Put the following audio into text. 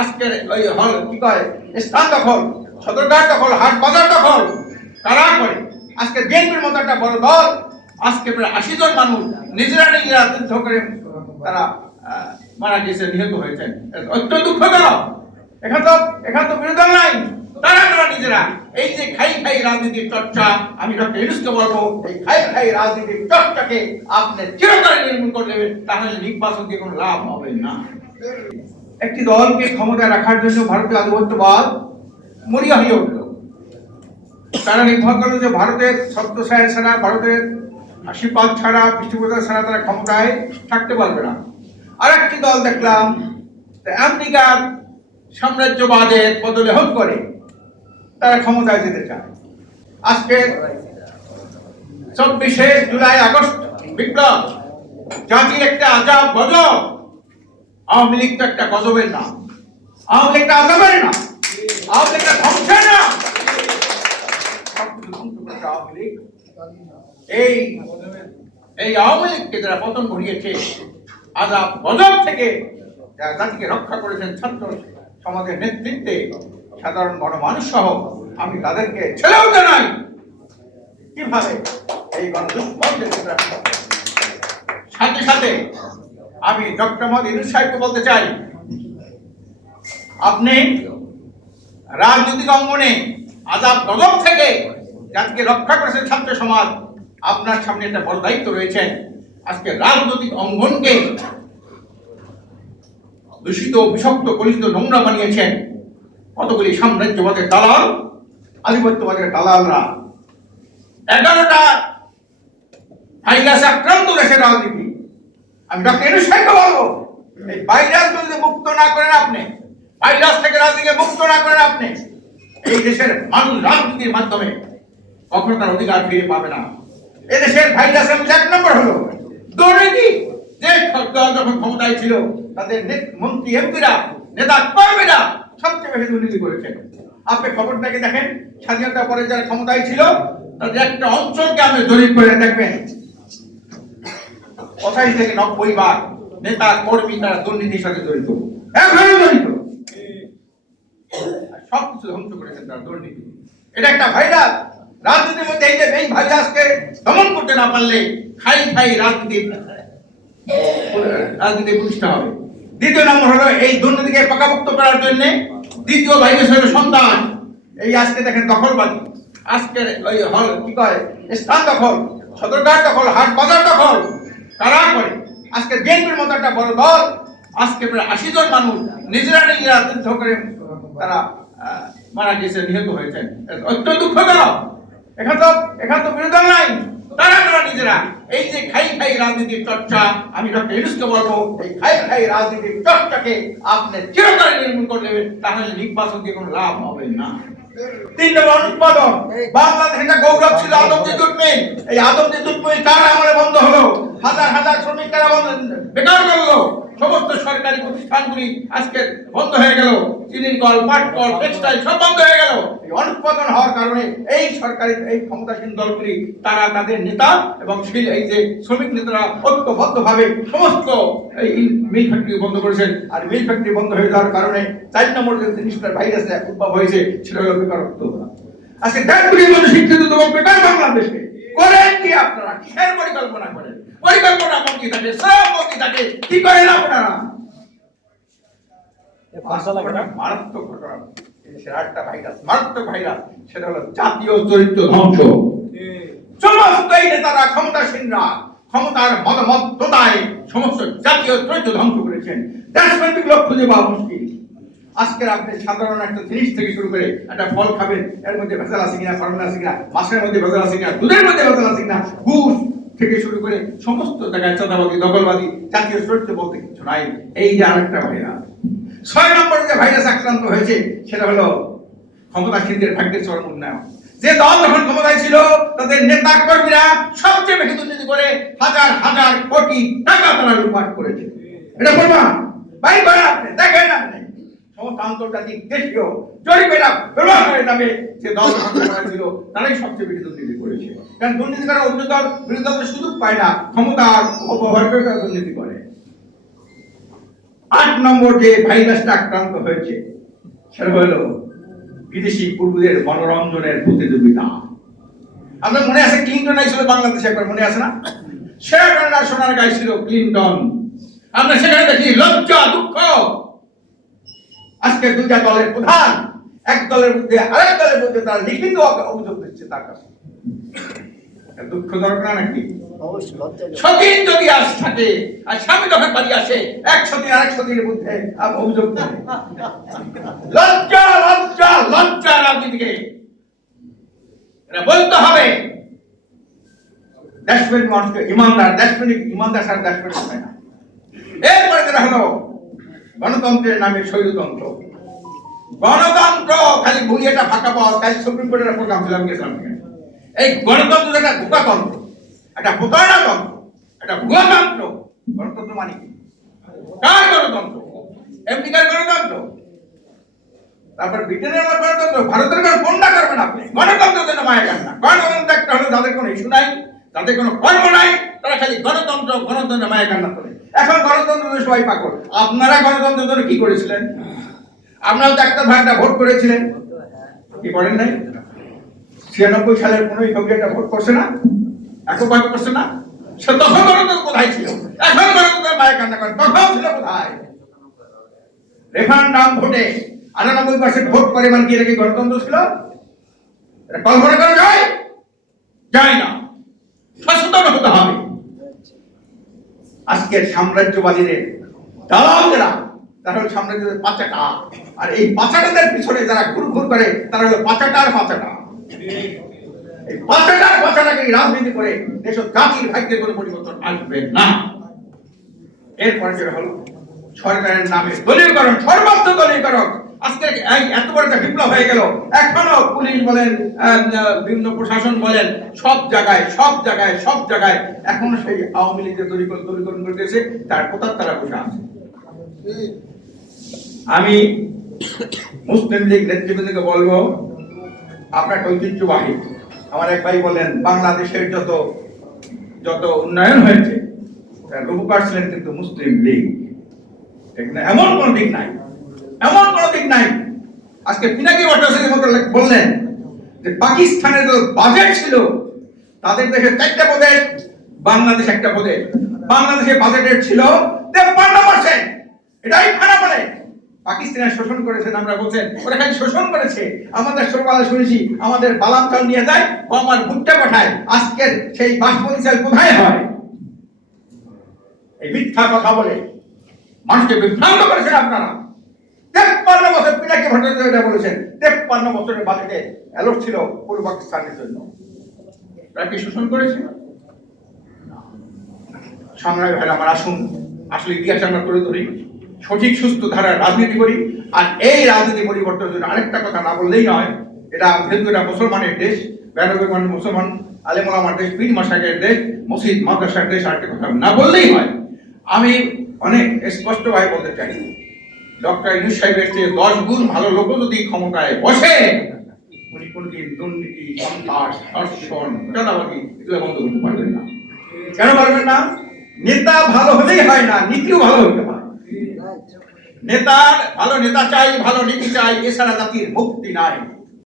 আজকের ওই হল, কি কয়, স্থান দখল, সদরঘাট দখল, হাট বাজার দখল কারা করে। আজকে বিএনপির মতো একটা বড় দল, আজকে প্রায় আশি জন মানুষ নিজেরা নিজেরা যুদ্ধ করে তারা মারা গেছে, নিহত হয়েছেন অত্যন্ত দুঃখজনক। এখানে তো এখানে তো বিরোধী নাই। তারা তারা নিজেরা। এই যে খাই খাই রাজনীতির চর্চা, আমি ডক্টর ইউনুসকে বলব, এই খাই খাই রাজনীতির চর্চাকে আপনি চিরতরে নির্মূল করে দেবেন তাহলে নির্বাচন দিয়ে কোনো লাভ হবে না। একটি দলকে ক্ষমতায় রাখার জন্য ভারতীয় আধিপত্যবাদ মরিয়া হয়ে উঠল। তারা নির্ভর করল যে ভারতের সত্যসায় ছাড়া, ভারতের আশীর্বাদ ছাড়া, পৃষ্ঠপোষকতা ছাড়া তারা ক্ষমতায় থাকতে পারবে না। আর একটি দল দেখলাম আমেরিকার সাম্রাজ্যবাদের বদলে হোক করে তারা ক্ষমতায় যেতে চায়। আজকে চব্বিশে জুলাই আগস্ট, বিপ্লব, জাতির একটা আজাব গজব আওয়ামী লীগ তো একটা গজবের নাম। আওয়ামী লীগটা আজাবের না আওয়ামী লীগটা ধ্বংসের না সবকিছু ধ্বংস করেছে আওয়ামী লীগ। এই এই আওয়ামী লীগকে যারা পতন ঘটিয়েছে আজাব গজব থেকে যারা জাতিকে রক্ষা করেছেন ছাত্র সমাজের নেতৃত্বে, সাধারণ গণমানুষ সহ, আমি তাদেরকে ছেলেও জানাই কীভাবে এই গণদুষ্কর্মের সাথে সাথে আমি ডক্টর মোহাম্মদ সাহেবকে বলতে চাই, আপনি রাজনৈতিক অঙ্গনে আজাব গজব থেকে জাতিকে রক্ষা করেছেন ছাত্র সমাজ, আপনার সামনে একটা বড় দায়িত্ব রয়েছে। আজকে রাজনৈতিক অঙ্গনকে দূষিত, বিষাক্ত, কলুষিত নোংরা বানিয়েছেন কতগুলি সাম্রাজ্যবাদের দালাল, আধিপত্যবাদের দালালরা। এগারোটা ভাইরাস আক্রান্ত দেশের রাজনীতি। আমি ডক্টর ইউনুস সাহেবকে বলব, এই ভাইরাস যদি মুক্ত না করেন আপনি। ভাইরাস থেকে রাজনীতিকে মুক্ত না করেন আপনি। এই দেশের মানুষ রাজনীতির মাধ্যমে কখনো তার অধিকার ফিরে পাবে না। এদেশের ভাইরাসের এক নম্বর হলো। দুর্নীতি, যে যখন ক্ষমতায় ছিল, তাদের নেত- মন্ত্রী, এমপিরা, নেতা কর্মীরা সবচেয়ে বেশি দুর্নীতি করেছে। আপনি খবরটাকে দেখেন? স্বাধীনতা পরে যারা ক্ষমতায় ছিল, তাদের একটা অঞ্চলকে আপনি জরিপ করে দেখবেন। পঁচাশি থেকে নব্বই বার নেতা কর্মী তারা দুর্নীতির সাথে জড়িত। এখনও জড়িত। সবকিছু ধ্বংস করেছেন তারা দুর্নীতি। এটা একটা ভাইরাস রাজনীতির মধ্যে এই যে এই ভাইরাসকে দমন করতে না পারলে খাই খাই রাজনীতি রাজনীতি প্রতিষ্ঠা হবে। দ্বিতীয় নম্বর হলো এই দুর্নীতিকে পাকাপোক্ত করার জন্য দ্বিতীয় ভাইরাস হলো সন্তান। এই আজকে দেখেন দখলবাদী আজকের ওই হল কি কয়? স্থান দখল, সদরঘাট দখল, হাট বাজার দখল। কারা করে। আজকে বিএনপির মতো একটা বড় দল, আজকে প্রায় আশি জন মানুষ নিজেরা নিজেরা যুদ্ধ করে, তারা মারা গেছে, নিহত হয়েছেন এটা অত্যন্ত দুঃখজনক। এখানে তো এখানে তো বিরোধী নাই। তারা তারা নিজেরা। এই যে খাই খাই রাজনীতির চর্চা, আমি ডক্টর ইউনুসকে বলব, এই খাই খাই রাজনীতির চর্চাকে আপনি চিরতরে নির্মূল করে দেবেন তাহলে নির্বাচন দিয়ে কোনো লাভ হবে না। তিন নম্বর উৎপাদন বাংলাদেশ একটা গৌরব ছিল আদমজি জুট এই আদমজি জুট মিল আমার আমলে বন্ধ হলো। হাজার হাজার শ্রমিক কারা বন্ধ বেকার করল সমস্ত সরকারি প্রতিষ্ঠানগুলি আজকে বন্ধ হয়ে গেল। চিনির কল, পাট কল, টেক্সটাইল সব বন্ধ হয়ে গেল। অনুৎপাদন হওয়ার কারণে এই সরকারি এই ক্ষমতাসীন দলগুলি, তারা তাদের নেতা এবং শিল এই যে শ্রমিক নেতারা ঐক্যবদ্ধ ভাবে সমস্ত এই মিল ফ্যাক্টরি বন্ধ করেছেন। আর মিল ফ্যাক্টরি বন্ধ হয়ে যাওয়ার কারণে চার নম্বর যে জিনিসটার ভাইরাস উদ্ভব হয়েছে, সেটা হলো বেকারত্ব। আজকে দেড় কোটি মানুষ শিক্ষিত বেকার আপনারা কিসের পরিকল্পনা করেন? পরিকল্পনা মন্ত্রী থাকে শ্রম মন্ত্রী থাকে। কি করেন আপনারা? মারাত্মক ঘটনা। এই ভাইরাস মারাত্মক ভাইরাস সেটা হলো জাতীয় চরিত্র ধ্বংস। সমস্ত এই নেতারা ক্ষমতাসীনরা ক্ষমতার সমস্ত জাতীয় চরিত্র ধ্বংস করেছেন। দেশব্যাপী লোক খুঁজে পাওয়া মুশকিল আজকের আপনি সাধারণ একটা জিনিস থেকে শুরু করে একটা ফল খাবেন, এর মধ্যে ভেজাল আছে কিনা, ফর্মুলা আছে কিনা, মাছের মধ্যে ভেজাল আছে কিনা, দুধের মধ্যে ভেজাল আছে কিনা, ঘুষ থেকে শুরু করে সমস্ত জায়গায় চাঁদাবাদী দখলবাদী জাতীয় চরিত্র বলতে কিছু নাই। এই যে আরেকটা ভাইরাস। ছয় নম্বরে যে ভাইরাস আক্রান্ত হয়েছে, সেটা হলো ক্ষমতাসীনদের ভাগ্যের চরম উন্নয়ন। যে দল যখন ক্ষমতায় ছিল, তাদের নেতা কর্মীরা সবচেয়ে বেশি দুর্নীতি করে হাজার হাজার কোটি টাকা তারা লুটপাট করেছে। এটা বলবা ভাই করেন আপনি, দেখেন আপনি। সমস্ত আন্তর্জাতিক দেশীয় দল ছিল, তারাই সবচেয়ে বেশি দুর্নীতি করেছে। কারণ বিরোধী দলের সুযোগ পায় না ক্ষমতার অপব্যবহার করে তারা দুর্নীতি করে। আট নম্বর যে ভাইরাসটা আক্রান্ত হয়েছে, সেটা হলো বিদেশি পূর্বদের মনোরঞ্জনের প্রতিযোগিতা। আপনার মনে আছে ক্লিন্টন আইছিল বাংলাদেশে একবার মনে আছে না? সেখানে সোনার গাই ছিল ক্লিন্টন। আমরা সেখানে দেখি লজ্জা, দুঃখ আজকে দুইটা দলের প্রধান এক দলের মধ্যে আরেক দলের মধ্যে তার লিখিত অভিযোগ দিচ্ছে তার কাছে। দুঃখজনক না নাকি? সতীন যদি আজ থাকে আর স্বামী যখন বাড়ি আসে এক সতীন আরেক সতীনের মধ্যে অভিযোগ লজ্জা লজ্জা লজ্জা রাজনীতিকে। এটা বলতে হবে। দেশপ্রেমিক মানুষকে ইমানদার দেশপ্রেমিক ইমানদার সাথে দেশপ্রেমিক হয় না। এরপরে যেটা হলো গণতন্ত্রের নামে স্বৈরতন্ত্র গণতন্ত্র, খালি ভুলিয়েটা ফাঁকা পাওয়া কাল সুপ্রিম কোর্টের একটা প্রোগ্রাম ছিলাম। এই গণতন্ত্র একটা ভূকাতন্ত্র একটা প্রতারণাতন্ত্র একটা ভুয়াতন্ত্র গণতন্ত্র মানে কি? কার গণতন্ত্র? আমেরিকার গণতন্ত্র? তারপর ব্রিটেনের গণতন্ত্র, ভারতের কোনটা করবেন আপনি? গণতন্ত্র জন্য মায়া কান না। গণতন্ত্র একটা হলো, যাদের কোনো ইস্যু নাই তাদের কোনো কর্ম নাই খালি গণতন্ত্র গণতন্ত্র মায়া কান্না করে। এখন গণতন্ত্র সবাই পাগল। আপনারা গণতন্ত্রের জন্য কি করেছিলেন? আপনারাও একটা ভাগটা ভোট করেছিলেন। কি করেন নাই? ছিয়ানব্বই সালের পনেরোই ফেব্রুয়ারিটা ভোট করছে না? এখন ভাগ করছে না? সে তখন গণতন্ত্র কোথায় ছিল? এখন গণতন্ত্রের মায়া কান্না করে। তখন ছিল কোথায়? রেফারেন্ডাম ভোটে আটানব্বই পার্সেন্ট ভোট পরিমাণ কি রেখে গণতন্ত্র ছিল? কল্পনা করা যায়? যায় না সচেতন হতে হবে আজকের সাম্রাজ্যবাদীদের দালাল যারা, তারা হলো সাম্রাজ্যের পাচাটা। আর এই পাচাটাদের পিছনে যারা ঘুর ঘুর করে, তারা হলো পাচাটার পাচাটা। এই পাচাটার পাচাটাকে রাজনীতি করে এসব জাতির ভাগ্যের কোনো পরিবর্তন আসবে না। এরপরে যেটা হলো, সরকারের নামে দলীয়করণ সর্বাত্ম দলীয়করণ। এত বড় একটা হয়ে গেল। পুলিশ বলেন বিভিন্ন প্রশাসন বলেন, সব জায়গায় সব জায়গায় সব জায়গায় সেই আওয়ামী লীগের তার কোথার তারা আছে। আমি মুসলিম লীগ নেতৃবৃন্দকে বলব, আপনার একটা ঐতিহ্যবাহী, আমার এক ভাই বলেন, বাংলাদেশের যত যত উন্নয়ন হয়েছে, তার ছিলেন কিন্তু মুসলিম লীগ। এমন কোন দিক নাই। এমন কোন দিক নাই। আজকে পিনাকি ভট্টাচার্য বললেন যে পাকিস্তানের যে বাজেট ছিল, তাদের দেশে চারটা প্রদেশ বাংলাদেশ একটা প্রদেশ বাংলাদেশের বাজেটের ছিল তেপ্পান্ন পার্সেন্ট এটাই খারাপ বলে। পাকিস্তানের শোষণ করেছেন আমরা বলছেন, ওরা খালি শোষণ করেছে। আমাদের ছোটবেলা শুনেছি, আমাদের বালাম চাল নিয়ে যায় ও আমার ভুট্টা পাঠায়। আজকের সেই বাসমতি চাল কোথায় হয়? এই মিথ্যা কথা বলে। মানুষকে বিভ্রান্ত করেছেন আপনারা। তেপ্পান্ন বছর পিনাকি ভট্টাচার্য বলেছেন, তেপ্পান্ন বছরের বাজেটে অ্যালোট ছিল পূর্ব পাকিস্তানের জন্য। তারা কি শোষণ করেছে সংগ্রামী ভাইরা আমার আসুন, আসলে ইতিহাস আমরা তুলে ধরি। সঠিক, সুস্থ ধারার রাজনীতি করি, আর এই রাজনীতি পরিবর্তনের জন্য আরেকটা কথা না বললেই নয়, এটা যেহেতু এটা মুসলমানের দেশ বেরোবে মানে মুসলমান আলেমুলামার দেশ, পীর মাসাকের দেশ, মসজিদ, মাদ্রাসার দেশ, আরেকটা কথা না বললেই হয় আমি অনেক স্পষ্টভাবে বলতে চাই ডক্টর ইউনুস সাহেবের চেয়ে দশ গুণ ভালো লোক যদি ক্ষমতায় বসে, উনি কোনদিন দুর্নীতি, সন্ত্রাস, ধর্ষণ এগুলো বন্ধ করতে পারবেন না। কেন পারবেন না? নেতা ভালো হলেই হয় না, নীতিও ভালো হতে হয় নেতার ভালো নেতা চাই, ভালো নীতি চাই, এছাড়া জাতির মুক্তি নাই।